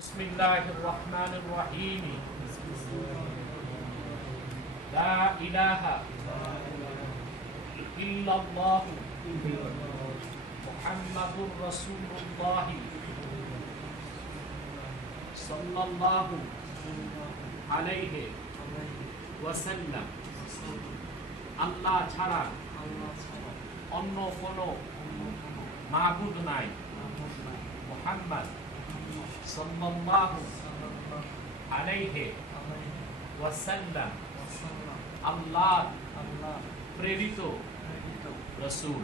بسم الله الرحمن الرحيم لا إله إلا الله محمد رسول الله صلى الله عليه ওয়াসাল্লাম আল্লাহ ছাড়া অন্য কোনো মাবুদ নাই মুহাম্মদ সাল্লাল্লাহু আলাইহি ওয়াসাল্লাম আল্লাহ প্রেরিত রাসূল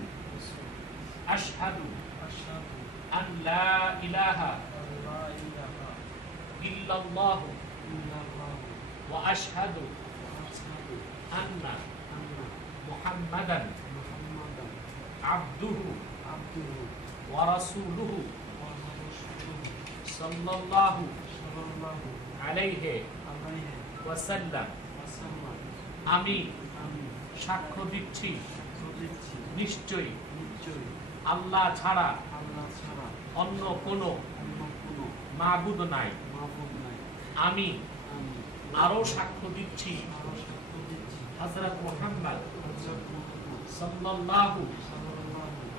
আশহাদু আন লা ইলাহা ইল্লাল্লাহ ওয়া আশহাদু আন্না মুহাম্মাদান আবদুহু ওয়া রাসূলুহু সাল্লাল্লাহু আলাইহি ওয়াসাল্লাম। আমি সাক্ষ্য দিচ্ছি। নিশ্চয়ই। আল্লাহ ছাড়া অন্য কোনো মাবুদ নাই। আমি আরও সাক্ষ্য দিচ্ছি। হযরত মুহাম্মদ সাল্লাল্লাহু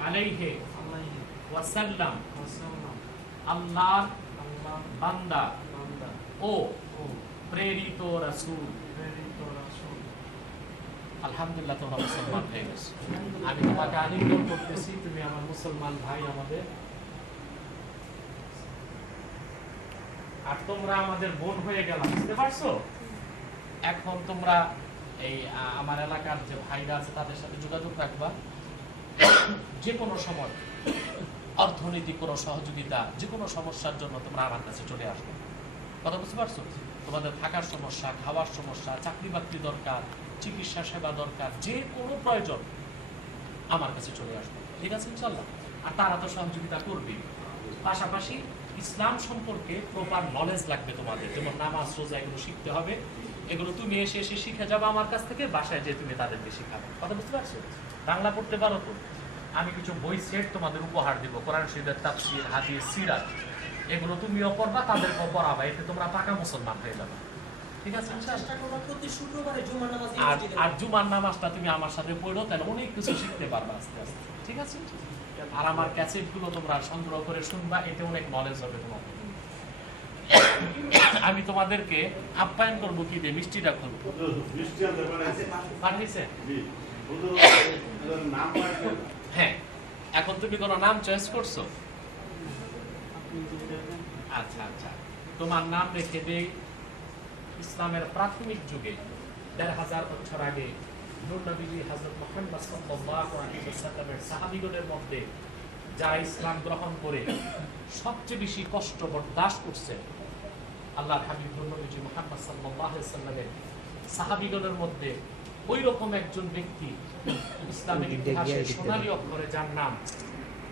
আলাইহি ওয়াসাল্লাম। আল্লাহর বান্দা ও প্রেরিত রাসূল আলহামদুলিল্লাহ তোমরা মুসলমান হয়ে গেছো আমি তোমাকে আলিঙ্গন করতেছি তুমি আমার মুসলমান ভাই আমাদের আর তোমরা আমাদের বোন হয়ে গেল বুঝতে পারছ এখন তোমরা এই আমার এলাকার যে ভাইরা আছে তাদের সাথে যোগাযোগ রাখবা যে কোনো সময় অর্থনৈতিক কোনো সহযোগিতা, যে কোনো সমস্যার জন্য তোমরা আমার কাছে চলে আসবে। কথা বুঝতে পারছ? তোমাদের থাকার সমস্যা, খাওয়ার সমস্যা চাকরি বাকরি দরকার, চিকিৎসা সেবা দরকার, যে কোনো প্রয়োজন আমার কাছে চলে আসবে। ঠিক আছে ইনশাল্লাহ আর তারা তো সহযোগিতা করবে। পাশাপাশি ইসলাম সম্পর্কে প্রপার নলেজ লাগবে তোমাদের। যেমন নামাজ, রোজা, এগুলো শিখতে হবে। এগুলো তুমি এসে এসে শিখে যাবে আমার কাছ থেকে, বাসায় যে তুমি তাদেরকে শিখাবে। কথা বুঝতে পারছ? বাংলা পড়তে পারো তো? আমি কিছু বই সেট তোমাদের উপহার দিব। কোরআন শরীফের তাফসির হাদিস সিরাত। এগুলো তুমিও পড়বা তাদেরকেও পড়াবা। এতে তোমরা পাকা মুসলমান হয়ে যাবে। ঠিক আছে? ইনশাআল্লাহ? প্রতি শুক্রবারে জুমার নামাজ আর আর জুমার নামাজটা তুমি আমার সাথে পড়ো তাহলে অনেক কিছু শিখতে পারবে আস্তে আস্তে। ঠিক আছে? আর আমার ক্যাসেটগুলো তোমরা সংগ্রহ করে শুনবা এতে অনেক নলেজ হবে আমি তোমাদেরকে আপ্যায়ন করব কি দিয়ে? মিষ্টিটা খুলবো। পাঠিয়েছে হ্যাঁ এখন তুমি কোনো নাম চয়েস করছ? আচ্ছা আচ্ছা। তোমার নাম রেখে দেই ইসলামের প্রাথমিক যুগে দেড় হাজার বছর আগে নূর নবীজি হযরত মুহাম্মদ ওয়াসাল্লামের সাহাবীগণের মধ্যে যারা ইসলাম গ্রহণ করে সবচেয়ে বেশি কষ্ট বরদাস্ত করছে আল্লাহ হাবিব নূর নবীজি মুহাম্মদ সাল্লাল্লাহু আলাইহি মধ্যে ওই রকম একজন ব্যক্তি ইসলামের ইতিহাসে সোনালী অক্ষরে যার নাম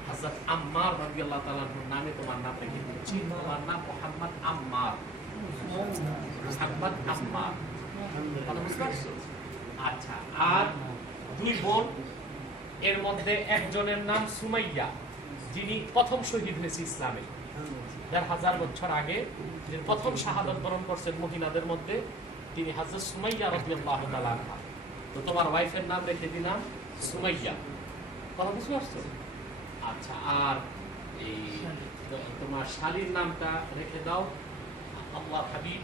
হযরত আম্মার রাদিয়াল্লাহু তাআলার নামে তোমার নাম রেখে দিচ্ছি তোমার নাম মোহাম্মদ আম্মার। মোহাম্মদ আম্মার? আচ্ছা আর দুই বোন এর মধ্যে একজনের নাম সুমাইয়া যিনি প্রথম শহীদ হয়েছে ইসলামে। দেড় হাজার বছর আগে যে প্রথম শাহাদত বরণ করছেন মহিলাদের মধ্যে তিনি হাজরত সুমাইয়া রাদিয়াল্লাহু তাআলা আনহা। তো তোমার ওয়াইফের নাম রেখে দিলাম সুমাইয়া। কথা বুঝতে পারছ? আচ্ছা আর এই তোমার শালীর নামটা রেখে দাও। আল্লাহ হাবিব,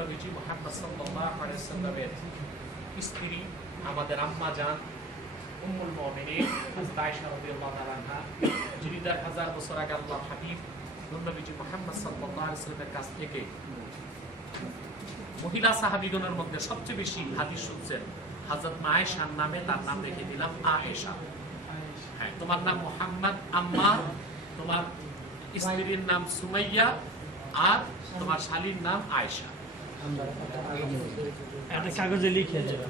নবীজি মুহাম্মদ সাল্লাল্লাহু আলাইহি সাল্লামের স্ত্রী, আমাদের আম্মা জান, উম্মুল মুমিনিন, হযরত আয়েশা রাদিয়াল্লাহু তাআলা যিনি দেড় হাজার বছর আগে আল্লাহ হাবিব, নবীজি মুহাম্মদ সাল্লাল্লাহু আলাইহি সাল্লামের কাছ থেকে মহিলা সাহাবীগণের মধ্যে সবচেয়ে বেশি হাদিস শুনছেন। হাজরত আয়েশার নামে তার নাম রেখে দিলাম আয়েশা। হ্যাঁ তোমার নাম মোহাম্মদ আম্মার তোমার স্ত্রীর নাম সুমাইয়া আর তোমার শালীর নাম আয়েশা। একটা কাগজে লিখে যাবে